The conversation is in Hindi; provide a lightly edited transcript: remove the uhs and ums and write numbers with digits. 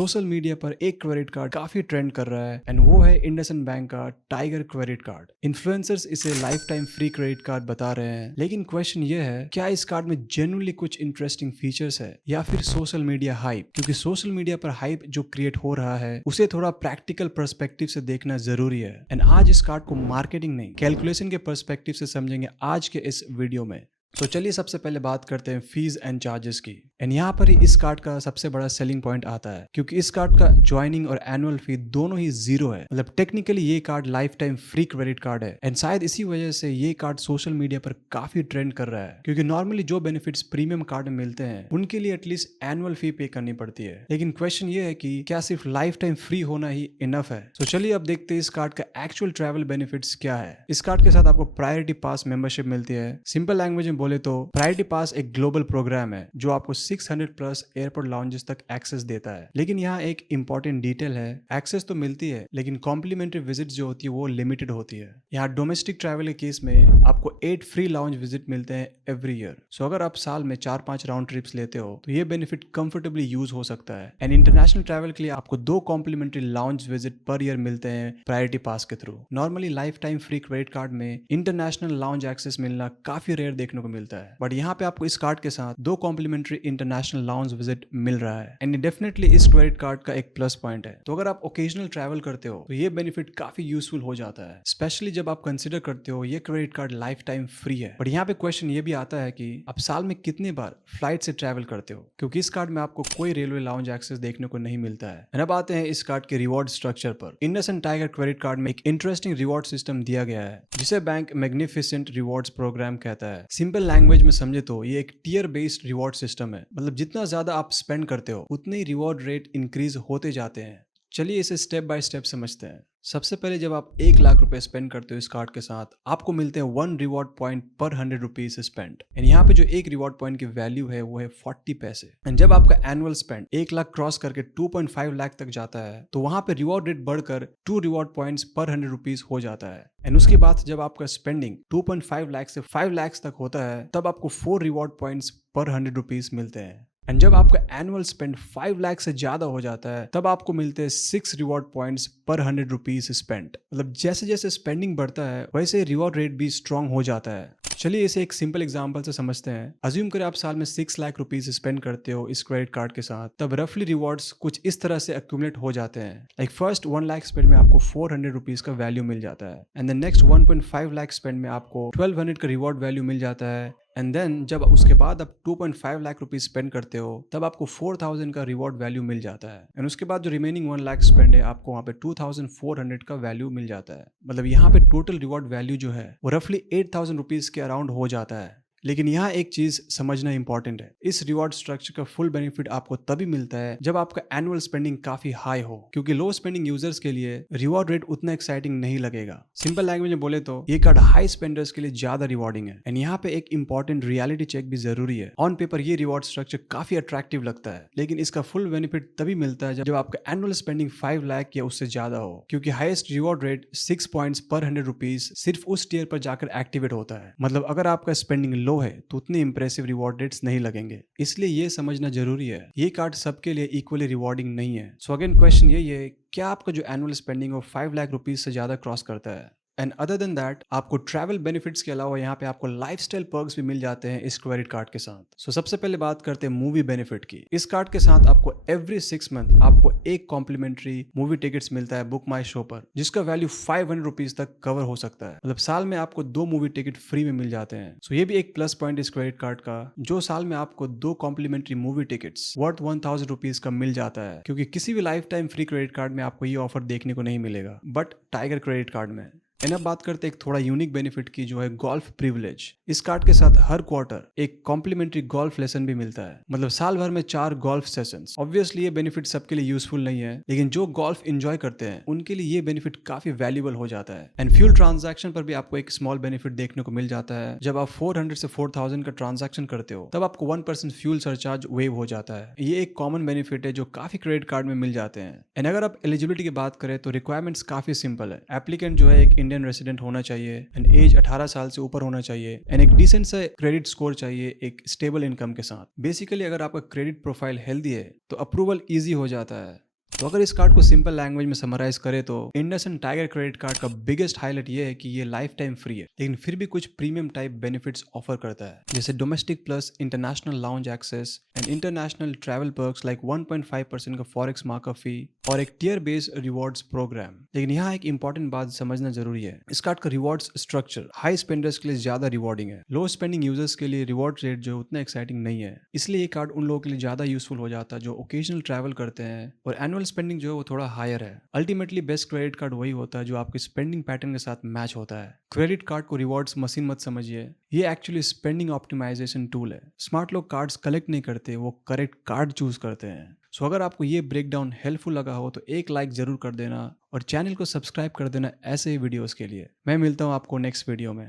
सोशल मीडिया पर एक क्रेडिट कार्ड काफी ट्रेंड कर रहा है एंड वो है इंडसइंड बैंक का टाइगर क्रेडिट कार्ड। इन्फ्लुएंसर्स इसे life time free credit card बता रहे हैं, लेकिन क्वेश्चन ये है क्या इस कार्ड में जेन्युइनली कुछ इंटरेस्टिंग फीचर्स है या फिर सोशल मीडिया हाइप। क्योंकि सोशल मीडिया पर हाइप जो क्रिएट हो रहा है उसे थोड़ा प्रैक्टिकल पर्सपेक्टिव से देखना जरूरी है। एंड आज इस कार्ड को मार्केटिंग नहीं कैलकुलेशन के पर्सपेक्टिव से समझेंगे आज के इस वीडियो में। तो चलिए सबसे पहले बात करते हैं फीस एंड चार्जेस की। एंड यहाँ पर ही इस कार्ड का सबसे बड़ा सेलिंग पॉइंट आता है क्योंकि इस कार्ड का ज्वाइनिंग और एनुअल फी दोनों ही जीरो है। मतलब टेक्निकली ये card life time free credit card है एंड शायद इसी वजह से ये कार्ड सोशल मीडिया पर काफी ट्रेंड कर रहा है। क्योंकि नॉर्मली जो बेनिफिट्स प्रीमियम कार्ड में मिलते हैं उनके लिए एटलीस्ट एनुअल फी पे करनी पड़ती है, लेकिन क्वेश्चन ये है कि क्या सिर्फ लाइफ टाइम फ्री होना ही इनफ है। तो चलिए अब देखते हैं इस कार्ड का एक्चुअल ट्रैवल बेनिफिट्स क्या है। इस कार्ड के साथ आपको प्रायोरिटी पास मेंबरशिप मिलती है। सिंपल लैंग्वेज में बोले तो प्रायोरिटी पास एक ग्लोबल प्रोग्राम है जो आपको 600 प्लस एयरपोर्ट लाउंजेस तक एक्सेस देता है। लेकिन यहाँ एक इंपॉर्टेंट डिटेल है, एक्सेस तो मिलती है लेकिन कॉम्प्लीमेंट्री विजिट जो होती है वो लिमिटेड होती है। यहाँ डोमेस्टिक ट्रैवल के केस में आपको 8 फ्री लाउंज विजिट मिलते हैं एवरी ईयर। सो अगर आप साल में 4-5 राउंड ट्रिप्स लेते हो तो ये बेनिफिट कंफर्टेबली यूज हो सकता है। एंड इंटरनेशनल ट्रैवल के लिए आपको 2 complimentary lounge visit per year मिलते हैं प्रायोरिटी पास के through. Normally life time free credit card में इंटरनेशनल लाउंज एक्सेस मिलना काफी रेयर देखने को मिलता है, बट यहाँ पे आपको इस कार्ड के साथ 2 कॉम्प्लीमेंट्री इंटरनेशनल लाउंज विजिट मिल रहा है एंड डेफिनेटली इस क्रेडिट कार्ड का एक प्लस पॉइंट है। तो अगर आप ओकेजनल ट्रैवल करते हो तो ये बेनिफिट काफी यूजफुल हो जाता है, स्पेशली जब आप कंसिडर करते हो ये credit card life time free है। बट यहाँ पे क्वेश्चन ये भी आता है कि आप साल में कितने बार फ्लाइट से ट्रैवल करते हो, क्योंकि इस कार्ड में आपको कोई रेलवे लाउंज एक्सेस देखने को नहीं मिलता है। अब आते हैं इस कार्ड के रिवॉर्ड स्ट्रक्चर पर। इंडसइंड टाइगर क्रेडिट कार्ड में एक इंटरेस्टिंग रिवॉर्ड सिस्टम दिया गया है जिसे बैंक मैग्निफिसेंट रिवॉर्ड्स प्रोग्राम कहता है। सिंपल लैंग्वेज में समझे तो ये एक टियर बेस्ड रिवॉर्ड सिस्टम है। मतलब जितना ज्यादा आप स्पेंड करते हो उतने ही रिवॉर्ड रेट इंक्रीज होते जाते हैं। चलिए इसे स्टेप बाय स्टेप समझते हैं। सबसे पहले जब आप 1 लाख रुपए स्पेंड करते हो इस कार्ड के साथ आपको मिलते हैं 1 रिवॉर्ड पॉइंट पर 100 रुपीज स्पेंड। एंड यहाँ पे जो एक रिवॉर्ड पॉइंट की वैल्यू है वो है 40 पैसे। एंड जब आपका एनुअल स्पेंड 1 लाख क्रॉस करके 2.5 लाख तक जाता है तो वहां पे रिवॉर्ड रेट बढ़कर 2 रिवॉर्ड पॉइंट्स पर 100 रुपीज हो जाता है। एंड उसके बाद जब आपका स्पेंडिंग 2.5 लाख से 5 लाख तक होता है तब आपको 4 रिवॉर्ड पॉइंट्स पर 100 रुपीज मिलते हैं। एंड जब आपका एनुअल स्पेंड 5 लाख से ज्यादा हो जाता है तब आपको मिलते हैं 6 रिवॉर्ड पॉइंट्स पर 100 रुपीज स्पेंड। मतलब जैसे जैसे स्पेंडिंग बढ़ता है वैसे रिवॉर्ड रेट भी स्ट्रांग हो जाता है। चलिए इसे एक सिंपल एग्जांपल से समझते हैं। अज्यूम करें आप साल में 6 लाख रुपीज स्पेंड करते हो इस क्रेडिट कार्ड के साथ, तब रफली रिवॉर्ड्स कुछ इस तरह से एक्यूमुलेट हो जाते हैं। लाइक फर्स्ट 1 लाख स्पेंड में आपको 400 रुपीज का वैल्यू मिल जाता है and the next 1.5 lakh spend में आपको 1200 का रिवॉर्ड वैल्यू मिल जाता है। एंड देन जब उसके बाद आप 2.5 लाख रुपीज स्पेंड करते हो तब आपको 4000 का रिवॉर्ड वैल्यू मिल जाता है। एंड उसके बाद जो रिमेनिंग 1 लाख स्पेंड है आपको वहाँ पे 2400 का वैल्यू मिल जाता है। मतलब यहाँ पे टोटल रिवॉर्ड वैल्यू जो है वो रफली 8000 रुपीज के अराउंड हो जाता है। लेकिन यहाँ एक चीज समझना इंपॉर्टेंट है, इस रिवॉर्ड स्ट्रक्चर का फुल बेनिफिट आपको तभी मिलता है जब आपका एनुअल स्पेंडिंग काफी हाई हो, क्योंकि लो स्पेंडिंग यूजर्स के लिए रिवॉर्ड रेट उतना एक्साइटिंग नहीं लगेगा। सिंपल लैंग्वेज में बोले तो ये कार्ड हाई स्पेंडर्स के लिए ज्यादा रिवॉर्डिंग है। एंड यहाँ पे एक इंपॉर्टेंट रियलिटी चेक भी जरूरी है। ऑन पेपर ये रिवॉर्ड स्ट्रक्चर काफी अट्रैक्टिव लगता है, लेकिन इसका फुल बेनिफिट तभी मिलता है जब आपका एनुअल स्पेंडिंग 5 लाख या उससे ज्यादा हो, क्योंकि हाईएस्ट रिवॉर्ड रेट 6 पॉइंट्स पर 100 रुपीज सिर्फ उस टियर पर जाकर एक्टिवेट होता है। मतलब अगर आपका स्पेंडिंग लो है तो उतनी इंप्रेसिव रिवॉर्ड रेट्स नहीं लगेंगे। इसलिए ये समझना जरूरी है ये कार्ड सबके लिए इक्वली रिवॉर्डिंग नहीं है। सो अगेन क्वेश्चन यही है, क्या आपका जो एनुअल स्पेंडिंग हो 5 लाख रुपीज से ज्यादा क्रॉस करता है? एंड अदर देन दैट आपको ट्रैवल बेनिफिट्स के अलावा यहाँ पे आपको लाइफस्टाइल पर्क्स भी मिल जाते हैं इस क्रेडिट कार्ड के साथ। सो सबसे पहले बात करते हैं मूवी बेनिफिट की। इस कार्ड के साथ आपको एवरी 6 मंथ आपको एक कॉम्प्लीमेंट्री मूवी टिकट्स मिलता है बुक माई शो पर, जिसका वैल्यू 500 रुपीज तक कवर हो सकता है। मतलब साल में आपको 2 मूवी टिकट फ्री में मिल जाते हैं। सो ये भी एक प्लस पॉइंट इस क्रेडिट कार्ड का, जो साल में आपको 2 complimentary movie tickets worth 1000 rupees का मिल जाता है, क्योंकि किसी भी life time free credit card में आपको ये ऑफर देखने को नहीं मिलेगा बट टाइगर क्रेडिट कार्ड में। एंड अब बात करते हैं एक थोड़ा यूनिक बेनिफिट की, जो है गोल्फ प्रिविलेज। इस कार्ड के साथ हर क्वार्टर एक कॉम्प्लीमेंट्री गोल्फ लेसन भी मिलता है। मतलब साल भर में 4 गोल्फ सेशंस। ऑब्वियसली ये बेनिफिट सबके लिए यूजफुल नहीं है, लेकिन जो गोल्फ एंजॉय करते हैं उनके लिए ये बेनिफिट काफी वैल्यूबल हो जाता है। एंड फ्यूल ट्रांजैक्शन पर भी आपको एक स्मॉल बेनिफिट देखने को मिल जाता है। जब आप 400 से 4000 का ट्रांजैक्शन करते हो तब आपको 1% फ्यूल सरचार्ज वेव हो जाता है। ये एक कॉमन बेनिफिट है जो काफी क्रेडिट कार्ड में मिल जाते हैं। एंड अगर आप एलिजिबिलिटी की बात करें तो रिक्वायरमेंट्स काफी सिंपल है। एप्लीकेंट जो है एक इंडियन रेसिडेंट होना चाहिए एंड एज 18 साल से ऊपर होना चाहिए एंड एक डिसेंट सा क्रेडिट स्कोर चाहिए एक स्टेबल इनकम के साथ। बेसिकली अगर आपका क्रेडिट प्रोफाइल हेल्दी है तो अप्रूवल इजी हो जाता है। तो अगर इस कार्ड को सिंपल लैंग्वेज में समराइज करें तो इंडसइंड टाइगर क्रेडिट कार्ड का बिगेस्ट हाईलाइट ये है कि ये लाइफ टाइम फ्री है, लेकिन फिर भी कुछ प्रीमियम टाइप बेनिफिट्स ऑफर करता है, जैसे domestic plus international lounge access and international travel perks like 1.5% का फॉरेक्स मार्कअप फी और एक टियर बेस्ड रिवॉर्ड्स प्रोग्राम। लेकिन यहाँ एक इंपॉर्टेंट बात समझना जरूरी है, इस कार्ड का रिवॉर्ड्स स्ट्रक्चर हाई स्पेंडर्स के लिए ज्यादा रिवॉर्डिंग है, लो स्पेंडिंग यूजर्स के लिए रिवॉर्ड रेट जो उतना एक्साइटिंग नहीं है। इसलिए ये कार्ड उन लोगों के लिए ज्यादा यूजफुल हो जाता है जो ओकेजनल ट्रैवल करते हैं और एनुअल स्पेंडिंग जो है वो थोड़ा हायर है। अल्टीमेटली बेस्ट क्रेडिट कार्ड वही होता है जो आपके स्पेंडिंग पैटर्न के साथ मैच होता है। क्रेडिट कार्ड को रिवॉर्ड्स मशीन मत समझिए, ये एक्चुअली स्पेंडिंग ऑप्टिमाइजेशन टूल है। स्मार्ट लोग कार्ड्स कलेक्ट नहीं करते, वो करेक्ट कार्ड चूज करते हैं। सो अगर आपको ये ब्रेकडाउन हेल्पफुल लगा हो तो एक लाइक जरूर कर देना और चैनल को सब्सक्राइब कर देना ऐसे ही वीडियोस के लिए। मैं मिलता हूँ आपको नेक्स्ट वीडियो में।